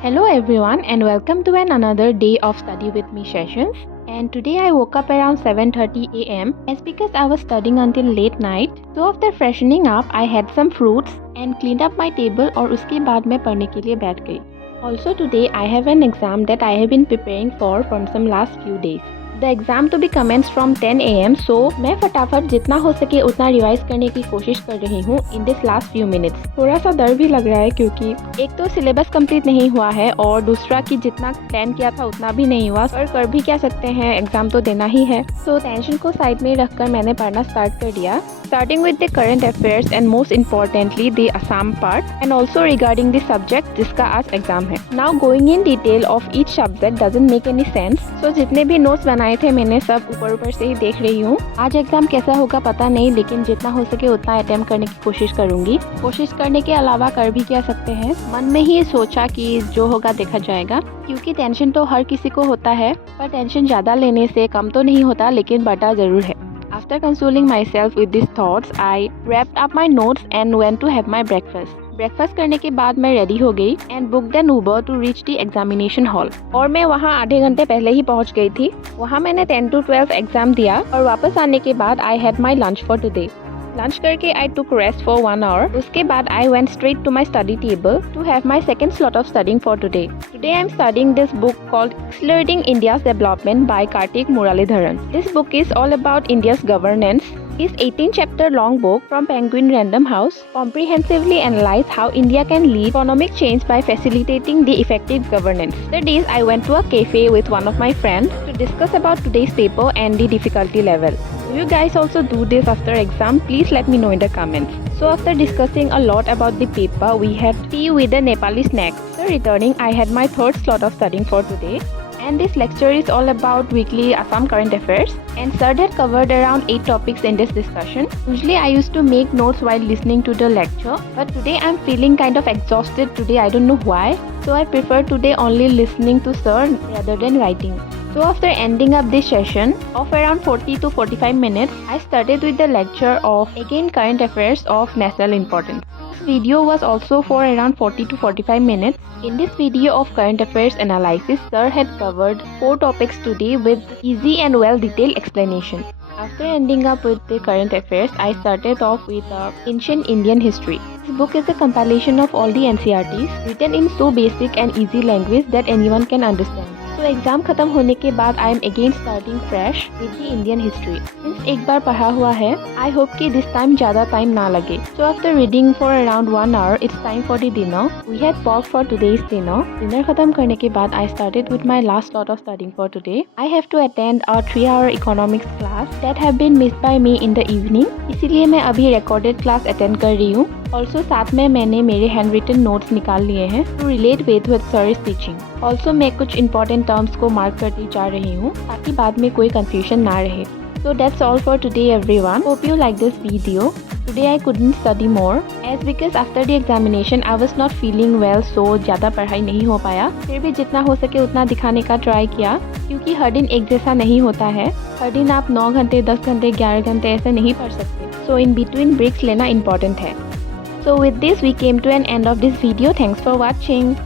Hello everyone and welcome to another day of Study With Me sessions. And today I woke up around 7:30 am as because I was studying until late night. So after freshening up, I had some fruits and cleaned up my table और उसके बाद मैं पढ़ने के लिए बैठ गई. Also today I have an exam that I have been preparing for from some last few days. The exam to be commenced from 10 am, so मैं फटाफट जितना हो सके उतना रिवाइज करने की कोशिश कर रही हूँ in this last few minutes. थोड़ा सा डर भी लग रहा है क्योंकि एक तो सिलेबस कंप्लीट नहीं हुआ है और दूसरा कि जितना प्लान किया था उतना भी नहीं हुआ और कर भी क्या सकते हैं, एग्जाम तो देना ही है. तो टेंशन को साइड में रखकर मैंने पढ़ना स्टार्ट कर दिया. Starting with the current affairs and most importantly the Assam part and also regarding the subject जिसका आज एग्जाम है. Now going in detail of each subject doesn't make any sense. So जितने भी नोट्स बनाए थे मैंने सब ऊपर से ही देख रही हूँ. आज एग्जाम कैसा होगा पता नहीं, लेकिन जितना हो सके उतना अटेम्प्ट करने की कोशिश करूंगी. कोशिश करने के अलावा कर भी क्या सकते हैं. मन में ही सोचा कि जो होगा देखा जाएगा, क्योंकि टेंशन तो हर किसी को होता है, पर टेंशन ज़्यादा लेने से कम तो नहीं होता, लेकिन बढ़ता ज़रूर है. After consoling myself with these thoughts, I wrapped up my notes and went to have my breakfast. Breakfast करने के बाद मैं रेडी हो गई and booked an Uber to reach the examination hall. और मैं वहाँ आधे घंटे पहले ही पहुँच गई थी. वहाँ मैंने 10 to 12 एग्जाम दिया और वापस आने के बाद I had my lunch for today. Lunch करके I took rest for 1 hour. उसके बाद I went straight to my study table to have my second slot of studying for today. Today I am studying this book called Accelerating India's Development by Kartik Muralidharan. This book is all about India's governance. This 18-chapter long book from Penguin Random House comprehensively analyzes how India can lead economic change by facilitating the effective governance. Yesterday I went to a cafe with one of my friends to discuss about today's paper and the difficulty level. Do you guys also do this after exam? Please let me know in the comments. So after discussing a lot about the paper, we had tea with a Nepali snack. After returning, I had my third slot of studying for today. And this lecture is all about weekly Assam current affairs, and sir had covered around 8 topics in this discussion. Usually I used to make notes while listening to the lecture, but today I'm feeling kind of exhausted today. I don't know why. So I prefer today only listening to sir rather than writing. So after ending up this session of around 40 to 45 minutes, I started with the lecture of again current affairs of national importance. This video was also for around 40 to 45 minutes. In this video of current affairs analysis, sir had covered 4 topics today with easy and well detailed explanation. After ending up with the current affairs, I started off with ancient Indian history. This book is a compilation of all the NCERTs written in so basic and easy language that anyone can understand. तो exam खत्म होने के बाद I am again starting fresh with the Indian history. Since एक बार पढ़ा हुआ है, आई होप कि दिस टाइम ज़्यादा टाइम ना लगे. So after reading for around 1 hour, it's time for the dinner. We had pork for today's dinner. Dinner खत्म करने के बाद I started with my last slot of studying for today. I have to attend a 3 hour economics class that have been missed by me in the evening. इसीलिए मैं अभी recorded class attend कर रही हूँ. ऑल्सो साथ में मैंने मेरे हैंड रिटन नोट्स निकाल लिए हैं to relate with sir is teaching. Also मैं कुछ इंपॉर्टेंट टर्म्स को मार्क करती जा रही हूँ ताकि बाद में कोई कंफ्यूजन ना रहे. So that's all for today everyone. Hope you like this video. Today I couldn't study more as because after the examination I was not feeling well, so ज़्यादा पढ़ाई नहीं हो पाया. फिर भी जितना हो सके उतना दिखाने का ट्राई किया, क्योंकि हर दिन एक जैसा नहीं होता है. हर दिन आप 9 घंटे 10 घंटे 11 घंटे ऐसे नहीं पढ़ सकते. So in between breaks लेना important है. So with this we came to an end of this video. Thanks for watching.